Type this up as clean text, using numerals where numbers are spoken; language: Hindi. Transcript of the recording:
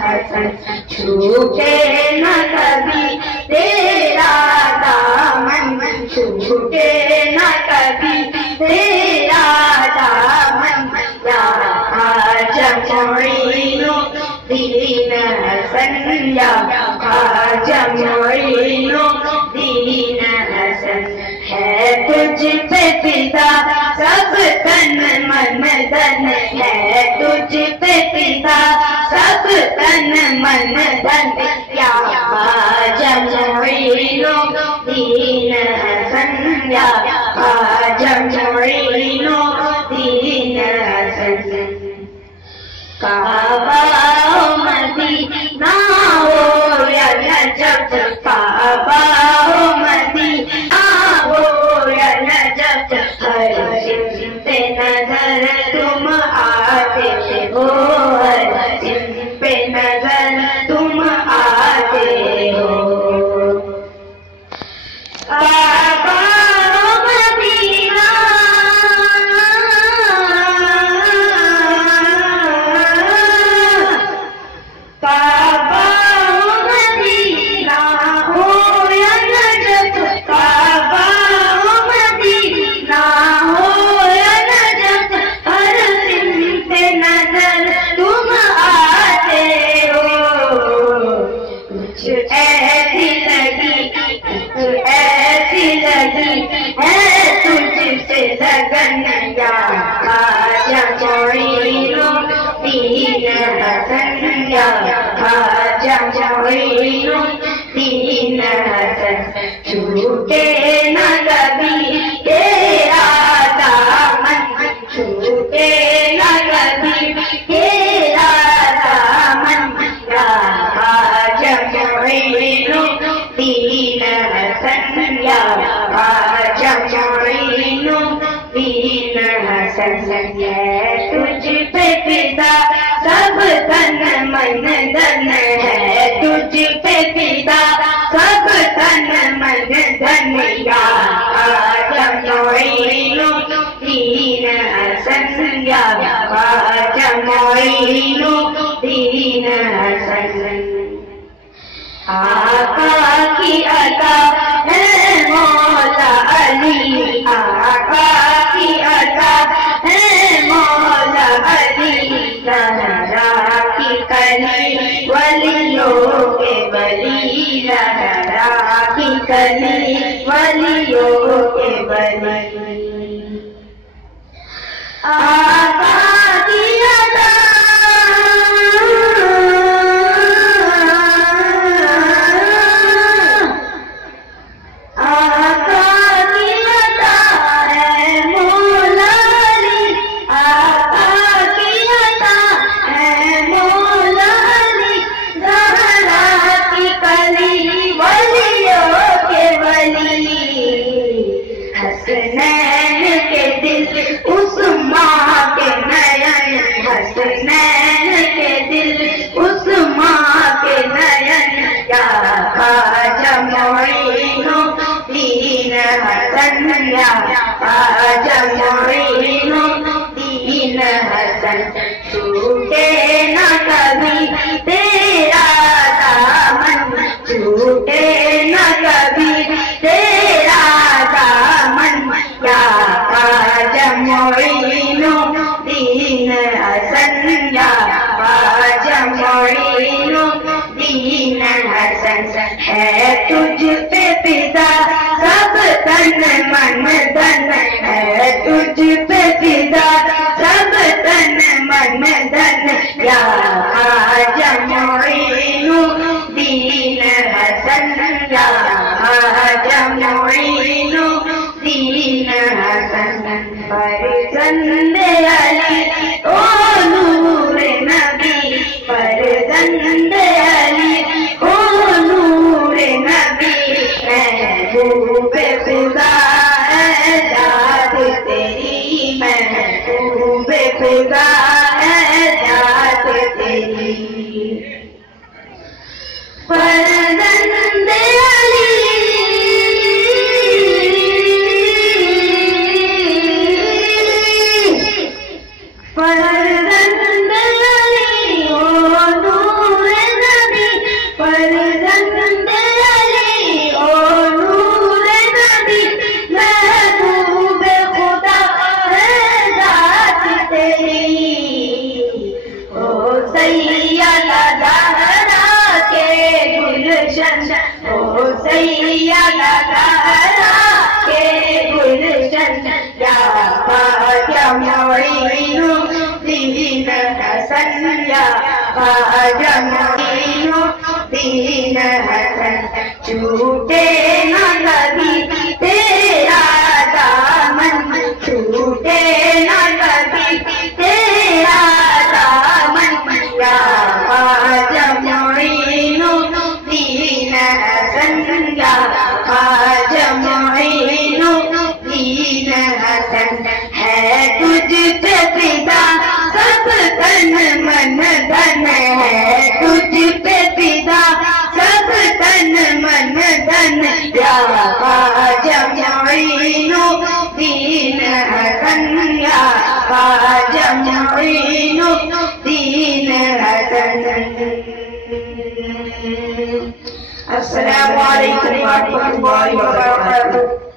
हसन छूटे न कभी तेरा दामन, छूटे न कभी तेरा दामन। या ख्वाजा मोइनुद्दीन हसन, या ख्वाजा मोइनुद्दीन हसन। है तुझ पे फिदा सब तन मन धन, है तुझ पे फिदा सब तन मन धन। या ख्वाजा मोइनुद्दीन हसन, या ख्वाजा मोइनुद्दीन हसन। काबा मदीना हो या नजफ, काबा मदीना हो या नजफ, हर सिम पे नजर तुम आते हो, हर सिम पे नजर तुम आते हो। काबा मदीना काबा मदीना हो या नजफ, काबा मदीना हो या नजफ, हर सिम पे नजर तुम आते हो। कुछ ऐसी लगी है तुझसे लगन, या ख्वाजा मोइनुद्दीन हसन, या ख्वाजा मोइनुद्दीन हसन। छूटे न कभी तेरा दामन, छूटे न कभी तेरा दामन। या ख्वाजा मोइनुद्दीन हसन, या ख्वाजा मोइनुद्दीन हसन। है तुझ पे फिदा सब तन मन धन, है तुझ पे फिदा सब तन मन धन। या ख्वाजा मोइनुद्दीन हसन, या ख्वाजा मोइनुद्दीन हसन। आका की अता है मौला अली, आका की अता है मौला अली। लहरा की कली वलियों के वली, लहरा की कली वलियों के वली। आका की अता हसनैन के दिल उस माँ के नयन, हसनैन के दिल उस माँ के नयन। या ख्वाजा मोइनुद्दीन हसन, या ख्वाजा मोइनुद्दीन हसन। छूटे न कभी तेरा दामन, छूटे न कभी तेरा दामन। या ख्वाजा मोइनुद्दीन हसन, या ख्वाजा मोइनुद्दीन हसन। है तुझ पे फिदा सब तन मन धन, है तुझ पे फिदा सब तन मन धन। या ख्वाजा मोइनुद्दीन हसन, या ख्वाजा मोइनुद्दीन हसन। फर्जंद अली ओ नूर नबी, फर्जंद अली ओ नूर नबी। महबूब खुदा है जात तेरी, महबूब खुदा है जात तेरी। फर्जंद अली फर्जंद अली ओ ख्वाजा मोइनुद्दीन हसन छूटे ना कभी तेरा दामन, छूटे ना कभी तेरा दामन, या ख्वाजा मोइनुद्दीन हसन, या ख्वाजा मोइनुद्दीन हसन। है तुझ पे फिदा सब तन मन धन, है तुझ पे फिदा सब तन मन धन, या ख्वाजा मोइनुद्दीन हसन, या ख्वाजा मोइनुद्दीन हसन। अस्सलामु अलैकुम व रहमतुल्लाहि व बरकातुहू।